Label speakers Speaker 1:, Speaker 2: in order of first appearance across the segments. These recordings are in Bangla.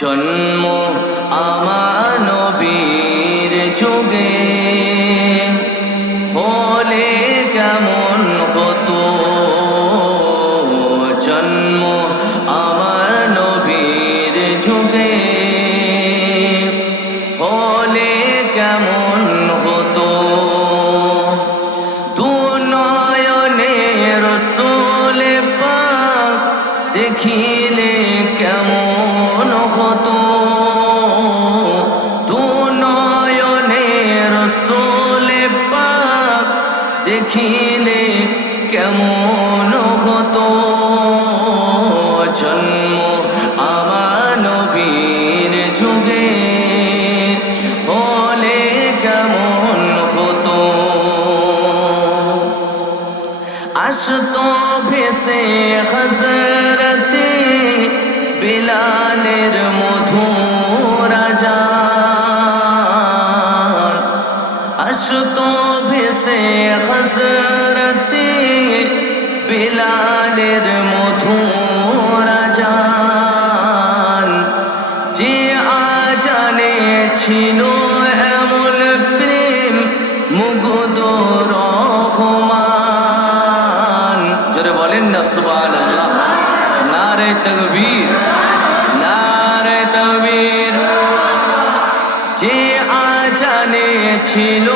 Speaker 1: জন্ম আমার নবীর যুগে। হলে কেমন হতো? জন্ম আমার নবীর যুগে। হলে কেমন হতো? দু নয়নে রসুল পাক দেখিলে হতো দু নয়নে রসুল পাক দেখিলে কেমন হতো? জন্ম আমার নবীর যুগে হলে কেমন হতো? আসতো ভেসে হজরতে বিলালের মধুর আজান। আসতো ভেসে হজরতে বিলালের মধুর আজান। যে আজানে ছিল এমন প্রেম মুগ্ধ রহমান। জোরে বলেন না, সুবহানাল্লাহ। নারে তকবীর নারে তকবীর। যে আজানে ছিল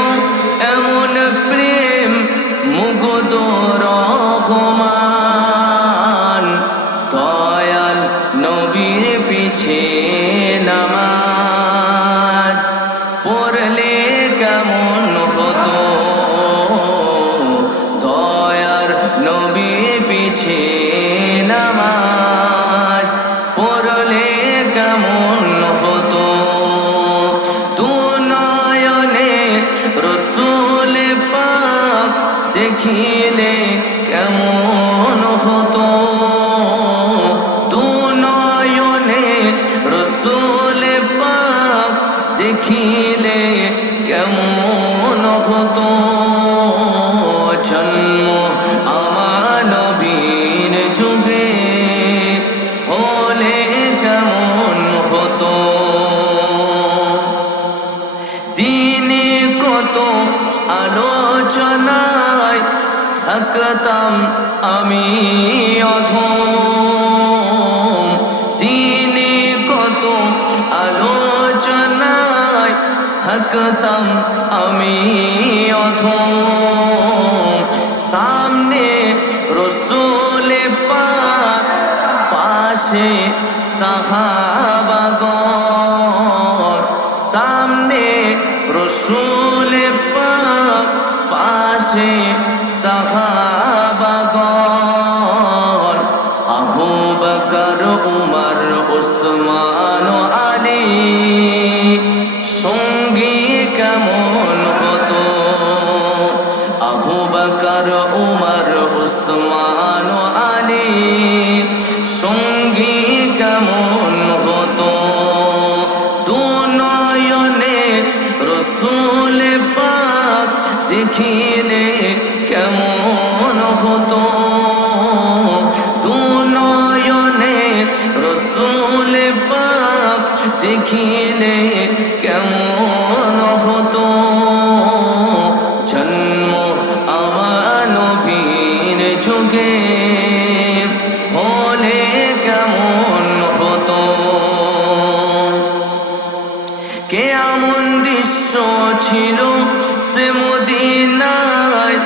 Speaker 1: দেখিলে কেমন হতো? তু নয়নে রসুল পাক দেখিলে কেমন হতো? কেমন কত আলোচনায় থাকতাম আমি অধম। দিনে কত আলোচনায় থাকতাম আমি অধম। সামনে রসুল পাক পাশে সাহাবাগর সামনে রসুল পাক পাশে সাহাবাগর আবু বকর, উমর, উসমান আলী। সঙ্গী কেমন হতো? আবু বকর, উমর, উসমান আলী। সঙ্গী কেমন হতো? দু নয়নে রসুল পাক দেখিলে দেখিলে কেমন হতো? জন্ম আমার নবীর যুগে হলে কেমন হতো? কেমন দৃশ্য ছিল সে মদিনায়?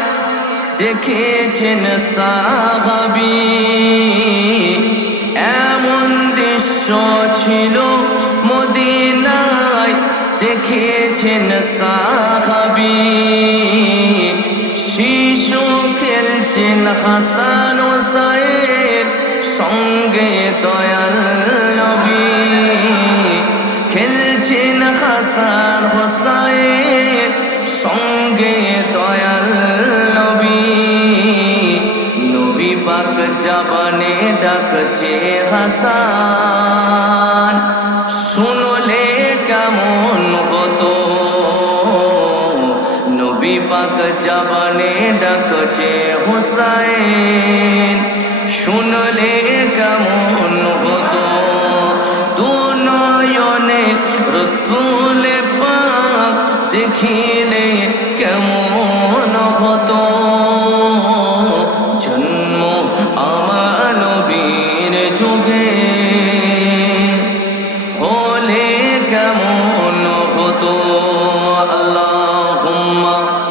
Speaker 1: দেখেছেন সাহাবি দেখেছেন সাহাবি, শিশু খেলছেন হাসান ওসাইর সঙ্গে দয়াল খেলছেন হাসান হোসাইন সঙ্গে দয়াল নবী। নবী পাক জবানে ডাকছে হাসান শুনলে নবী পাক জবানে ডাকছে হোসাইন। শুনলে কেমন হতো? দু নয় রসুল পাক দেখিলে